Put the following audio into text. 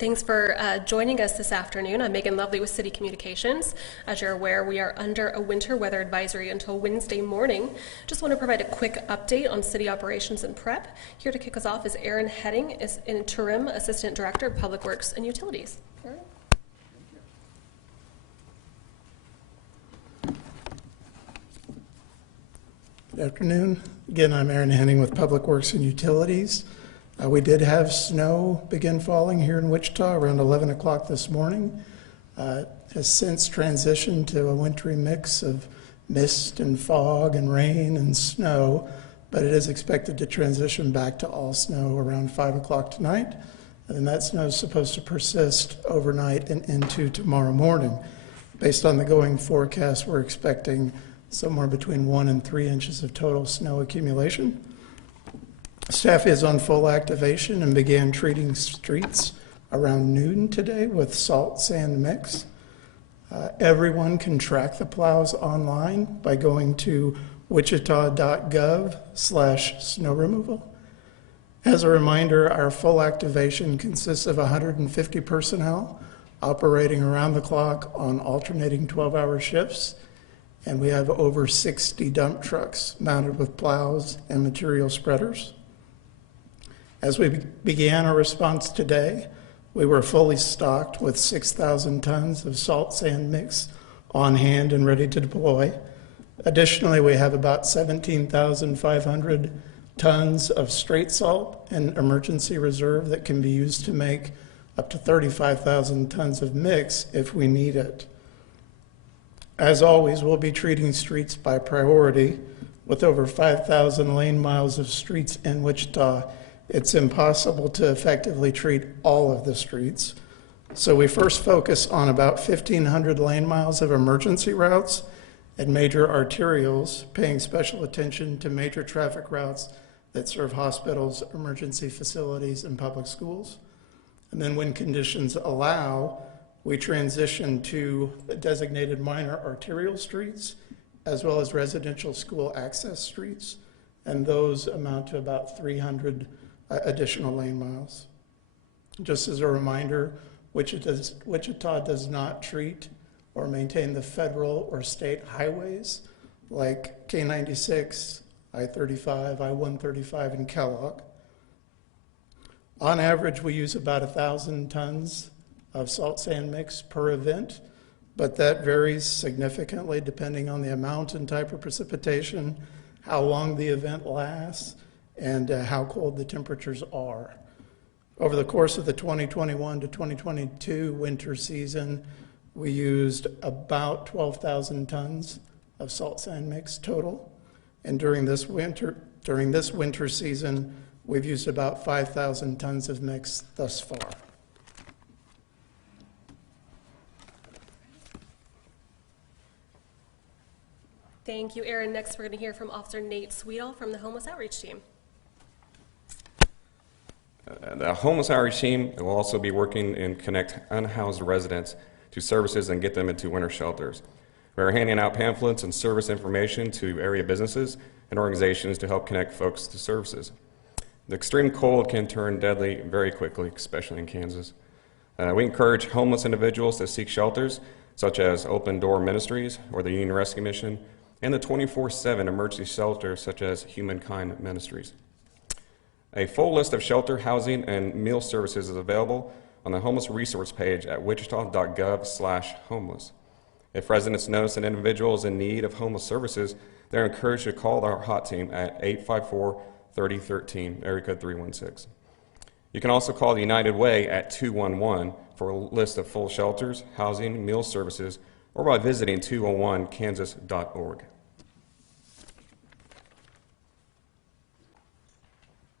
Thanks for joining us this afternoon. I'm Megan Lovely with City Communications. As you're aware, we are under a winter weather advisory until Wednesday morning. Just want to provide a quick update on city operations and prep. Here to kick us off is Aaron Heading, is Interim Assistant Director of Public Works and Utilities. Aaron? Good afternoon. Again, I'm Aaron Henning with Public Works and Utilities. We did have snow begin falling here in Wichita around 11 o'clock this morning. Has since transitioned to a wintry mix of mist and fog and rain and snow, but it is expected to transition back to all snow around 5 o'clock tonight. And that snow is supposed to persist overnight and into tomorrow morning. Based on the going forecast, we're expecting somewhere between 1 and 3 inches of total snow accumulation. Staff is on full activation and began treating streets around noon today with salt sand mix. Everyone can track the plows online by going to wichita.gov/snow removal. As a reminder, our full activation consists of 150 personnel operating around the clock on alternating 12-hour shifts, and we have over 60 dump trucks mounted with plows and material spreaders. As we began our response today, we were fully stocked with 6,000 tons of salt sand mix on hand and ready to deploy. Additionally, we have about 17,500 tons of straight salt and emergency reserve that can be used to make up to 35,000 tons of mix if we need it. As always, we'll be treating streets by priority. With over 5,000 lane miles of streets in Wichita, it's impossible to effectively treat all of the streets. So we first focus on about 1,500 lane miles of emergency routes and major arterials, paying special attention to major traffic routes that serve hospitals, emergency facilities, and public schools. And then when conditions allow, we transition to designated minor arterial streets, as well as residential school access streets, and those amount to about 300 additional lane miles. Just as a reminder, Wichita does not treat or maintain the federal or state highways like K96, I-35, I-135, and Kellogg. On average, we use about 1,000 tons of salt sand mix per event, but that varies significantly depending on the amount and type of precipitation, how long the event lasts, and how cold the temperatures are. Over the course of the 2021 to 2022 winter season, we used about 12,000 tons of salt sand mix total. And during this winter season, we've used about 5,000 tons of mix thus far. Thank you, Aaron. Next, we're going to hear from Officer Nate Sweetall from the Homeless Outreach Team. The homeless outreach team will also be working and connect unhoused residents to services and get them into winter shelters. We're handing out pamphlets and service information to area businesses and organizations to help connect folks to services. The extreme cold can turn deadly very quickly, especially in Kansas. We encourage homeless individuals to seek shelters such as Open Door Ministries or the Union Rescue Mission, and the 24/7 emergency shelters such as Humankind Ministries. A full list of shelter, housing, and meal services is available on the homeless resource page at wichita.gov/homeless. If residents notice an individual is in need of homeless services, they're encouraged to call our hot team at 854-3013, area code 316. You can also call the United Way at 211 for a list of full shelters, housing, meal services, or by visiting 201kansas.org.